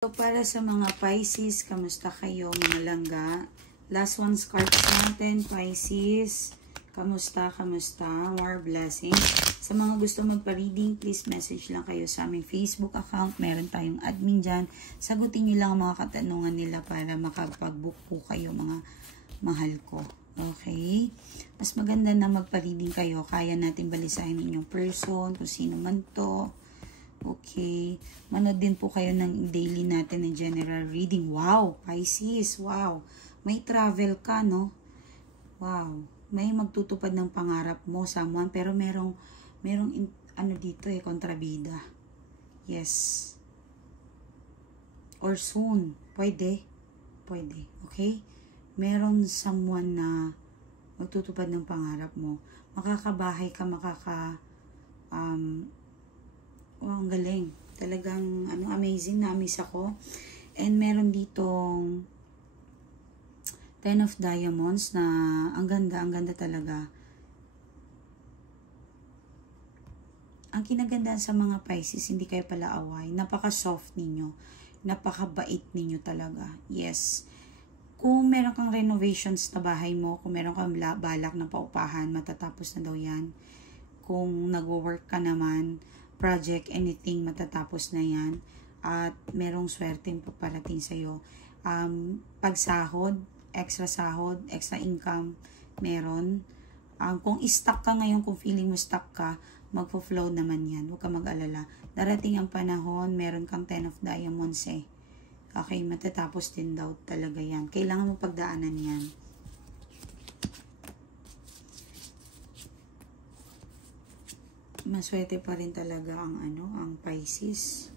So, para sa mga Pisces, kamusta kayo mga langga? Last one's cards natin, Pisces. Kamusta? More blessings. Sa mga gusto magpa-reading, please message lang kayo sa aming Facebook account. Meron tayong admin dyan. Sagutin nyo lang ang mga katanungan nila para makapag-book po kayo mga mahal ko. Okay? Mas maganda na magpa-reading kayo. Kaya natin balisahin inyong person, kung sino man to. Okay. Manood din po kayo ng daily natin ng general reading. Wow! Pisces, wow! May travel ka, no? Wow! May magtutupad ng pangarap mo, someone, pero merong ano dito kontrabida. Yes. Or soon. Pwede. Pwede. Okay? Meron someone na magtutupad ng pangarap mo. Makakabahay ka, wow, ang galing. Talagang, amazing. Na-amaze ako. And meron ditong 10 of Diamonds na ang ganda talaga. Ang kinagandaan sa mga Pisces, hindi kayo pala away. Napaka-soft ninyo. Napaka-bait ninyo talaga. Yes. Kung meron kang renovations na bahay mo, kung meron kang balak na paupahan, matatapos na daw yan. Kung nag-work ka naman, project, anything, matatapos na yan. At merong swerteng paparating sa'yo. Pagsahod, extra sahod, extra income, meron. Kung stuck ka ngayon, kung feeling mo stuck ka, magpo-flow naman yan. Huwag ka mag-alala. Darating ang panahon, meron kang 10 of Diamonds eh. Okay, matatapos din daw talaga yan. Kailangan mo pagdaanan yan. Maswerte pa rin talaga ang Pisces.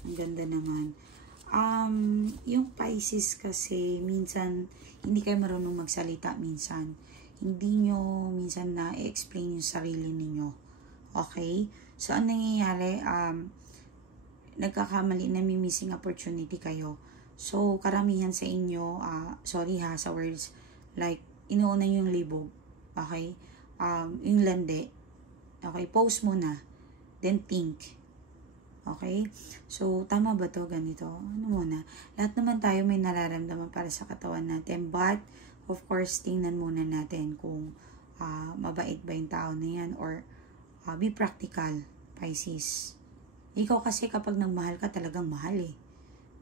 Ang ganda naman. Yung Pisces kasi minsan hindi kayo marunong magsalita minsan. Hindi nyo minsan na-explain yung sarili ninyo. Okay? So, ang nangyayari, nagkakamali, nami-missing opportunity kayo. So, karamihan sa inyo, sorry ha sa words, like, inuuna yung libog. Okay? Yung lande. Okay, pause muna. Then think. Okay? So, tama ba to? Ganito. Ano muna? Lahat naman tayo may nararamdaman para sa katawan natin. But, of course, tingnan muna natin kung mabait ba yung tao na yan or be practical, Pisces. Ikaw kasi kapag nagmahal ka, talagang mahal eh.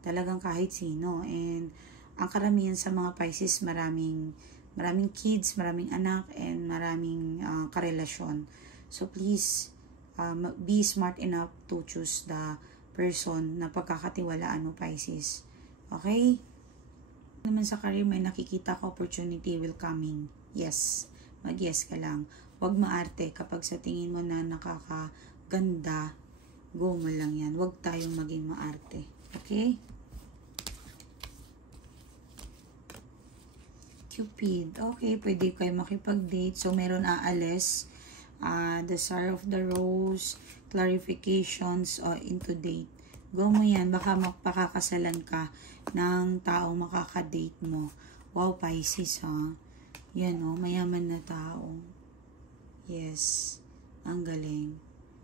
Talagang kahit sino. And, ang karamihan sa mga Pisces, maraming kids, maraming anak, and maraming karelasyon. So, please, be smart enough to choose the person na pagkakatiwalaan mo, Pisces. Okay? Naman sa career, may nakikita ko, opportunity will coming. Yes. Mag-yes ka lang. Huwag maarte. Kapag sa tingin mo na nakakaganda, go mo lang yan. Huwag tayong maging maarte. Okay? Cupid. Okay, pwede kayo makipag-date. So, meron aalis. The Star of the Rose, clarifications, into date. Go mo yan. Baka magpakakasalan ka ng tao makakadate mo. Wow, Pisces, ha? Yan, mayaman na tao. Yes. Ang galing.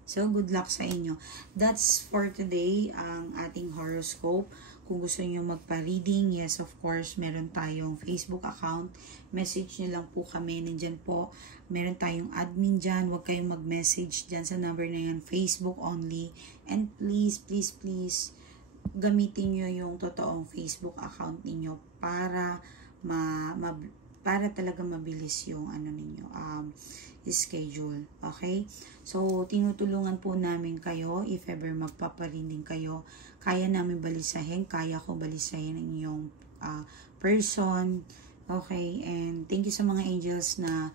So, good luck sa inyo. That's for today, ang ating horoscope. Kung gusto niyo magpa-reading, yes, of course, meron tayong Facebook account. Message niyo lang po kami. Nandyan po. Meron tayong admin dyan. Huwag kayong mag-message dyan sa number na yan. Facebook only. And please, please, please, gamitin niyo yung totoong Facebook account niyo para para talaga mabilis yung ninyo, schedule. Okay? So, tinutulungan po namin kayo if ever magpaparinding kayo. Kaya namin balisahin. Kaya ko balisahin ang inyong person. Okay? And thank you sa mga angels na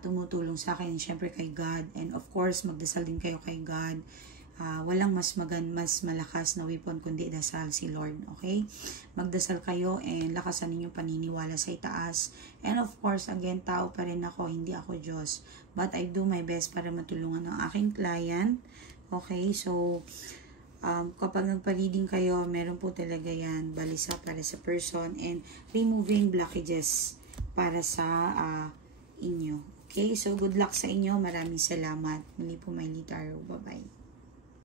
tumutulong sa akin. Siyempre kay God. And of course, magdasal din kayo kay God. Walang mas malakas na weapon kundi dasal si Lord. Okay? Magdasal kayo and lakasan ninyong paniniwala sa itaas. And of course, again, tao pa rin ako. Hindi ako Diyos. But I do my best para matulungan ang aking client. Okay? So, kapag nagpa-reading kayo, meron po talaga yan. Balisa para sa person and removing blockages para sa inyo. Okay? So, good luck sa inyo. Maraming salamat. Muli po, my Litaro. Bye-bye.